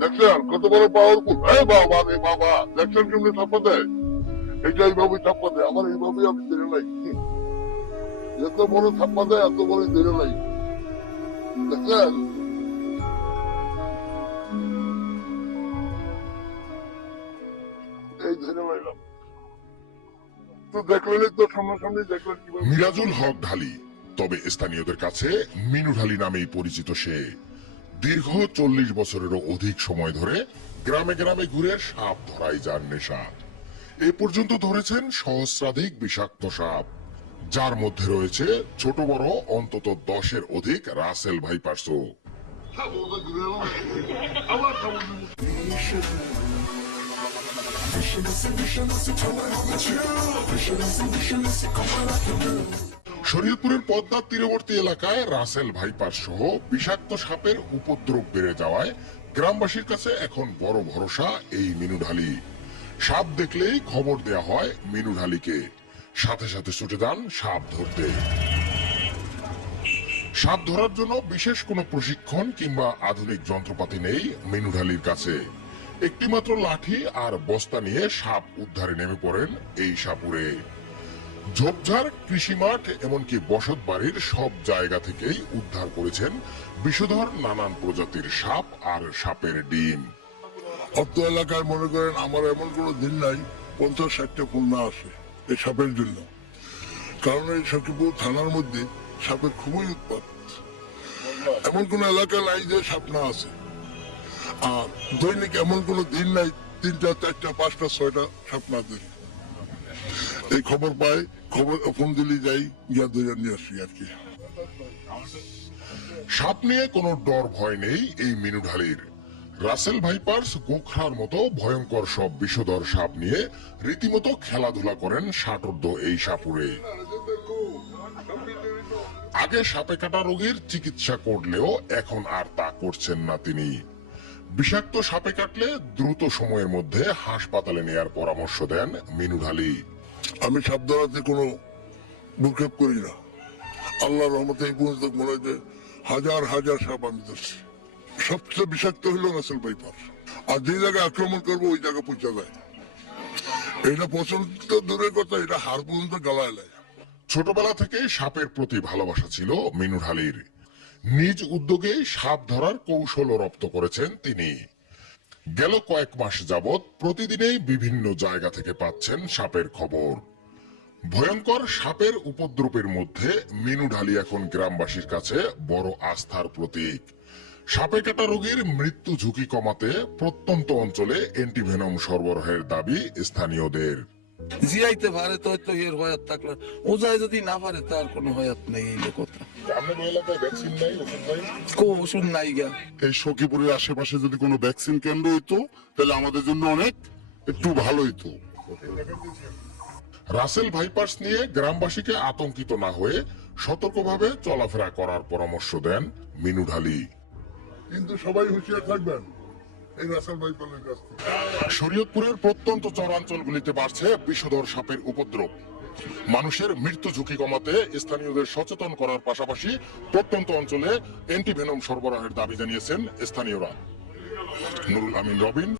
দেখছেন কত বড় পাওয়ারফুল? বাবা রে বাবা, দেখছেন কেমনি চাপা দেয়? এটা এইভাবে চাপা দেয়, আমার এইভাবে আমি ধরে নাই। এত বড় চাপা দেয়, এত বড় ধরে নাই। দেখছেন? এই ধরে নাইলাম। তো দেখলেন তো, সামনাসামনি দেখলেন কিভাবে। মিরাজুল হক ঢালি, তবে স্থানীয়দের কাছে মিনু ঢালি নামেই পরিচিত সে। দীর্ঘ 40 বছরেরও অধিক সময় ধরে গ্রামে গ্রামে ঘুরে সাপ ধরাই যার নেশা। এ পর্যন্ত ধরেছেন সহস্রাধিক বিষাক্ত সাপ, যার মধ্যে রয়েছে ছোট বড় অন্তত 10-এর অধিক রাসেল ভাইপারসও। শরীয়তপুরের পদ্মার তীরবর্তী এলাকায় রাসেল ভাইপার সহ বিষাক্ত সাপের উপদ্রব বেড়ে যাওয়ায় গ্রামবাসীর কাছে এখন বড় ভরসা এই মিনু ঢালি। সাপ দেখলেই খবর দেয়া হয় মিনু ঢালিকে, সাথে সাথে ছুটে যান সাপ ধরতে। সাপ ধরার জন্য বিশেষ কোনো প্রশিক্ষণ কিংবা আধুনিক যন্ত্রপাতি নেই মিনু ঢালির কাছে। একটি মাত্র লাঠি আর বস্তা নিয়ে সাপ উদ্ধারে নেমে পড়েন এই সাপুরে। ঝোপঝাড়, কৃষি মাঠ, এমনকি বসত বাড়ির সব জায়গা থেকেই উদ্ধার করেছেন বিষধর নানান প্রজাতির সাপ আর সাপের ডিম। অত এলাকায় মনে করেন আমার এমন কোনো দিন নাই 50-60টা ফোন না আসে এই সাপের জন্য। কারণ এই সখীপুর থানার মধ্যে সাপের খুবই উৎপাত। এমন কোন এলাকা নাই যে সাপ না আছে। আর দৈনিক এমন কোন দিন নাই 3টা 4টা 5টা 6টা সাপ না ধরি। এই খবর পাই, খবর ফোন দিলে যাই, গিয়া ধরে নিয়ে আসি আর কি। সাপ নিয়ে কোনো ডর ভয় নেই এই মিনু ঢালির। রাসেল ভাইপার্স, গোখরার মতো ভয়ঙ্কর সব বিষধর সাপ নিয়ে রীতিমতো খেলাধুলা করেন ষাটোর্ধ্ব এই সাপুরে। আগে সাপে কাটা রোগীর চিকিৎসা করলেও এখন আর তা করছেন না তিনি। বিষাক্ত সাপে কাটলে দ্রুত সময়ের মধ্যে হাসপাতালে নেয়ার পরামর্শ দেন মিনু ঢালি। আমি সাপ ধরাতে কোনো ভ্রুক্ষেপ করি না। আল্লাহর রহমতে এই পর্যন্ত মনে হয় যে হাজার হাজার সাপ আমি ধরছি। সবচেয়ে বিষাক্ত হইল রাসেল ভাইপার। আর যে জায়গায় আক্রমণ করবো ওই জায়গা পৌঁছা যায়। এটা পছন্দ দূরের কথা, এটা হার পর্যন্ত গালায় লাগে। ছোটবেলা থেকে সাপের প্রতি ভালোবাসা ছিল মিনু ঢালির। নিজ উদ্যোগে সাপ ধরার কৌশল রপ্ত করেছেন তিনি। গেল কয়েক মাস যাবৎ প্রতিদিনেই বিভিন্ন জায়গা থেকে পাচ্ছেন সাপের খবর। ভয়ঙ্কর সাপের উপদ্রবের মধ্যে মিনু ঢালি এখন গ্রামবাসীর কাছে বড় আস্থার প্রতীক। সাপে কাটা রোগীর মৃত্যু ঝুঁকি কমাতে প্রত্যন্ত অঞ্চলে অ্যান্টিভেনম সরবরাহের দাবি স্থানীয়দের। জিয়াইতে পারে তো হয়তো এর হয়াত থাকলে, ওজায় যদি না পারে তার কোনো হয়াত নেই। এই কথা ওষুধ নাই গা। এই সখীপুরের আশেপাশে যদি কোনো ভ্যাকসিন কেন্দ্র হইতো তাহলে আমাদের জন্য অনেক একটু ভালো হইতো। রাসেল ভাইপার্স নিয়ে গ্রামবাসীকে আতঙ্কিত না হয়ে সতর্কভাবে চলাফেরা করার পরামর্শ দেন মিনু ঢালি। কিন্তু সবাই হুঁশিয়ার থাকবেন এই রাসেল ভাইপারের কাছ থেকে। শরীয়তপুরের প্রত্যন্ত চরাঞ্চলগুলিতে বাড়ছে বিষধর সাপের উপদ্রব। মানুষের মৃত্যু ঝুঁকি কমাতে স্থানীয়দের সচেতন করার পাশাপাশি প্রত্যন্ত অঞ্চলে অ্যান্টিভেনম সরবরাহের দাবি জানিয়েছেন স্থানীয়রা। নুরুল আমিন রবিন।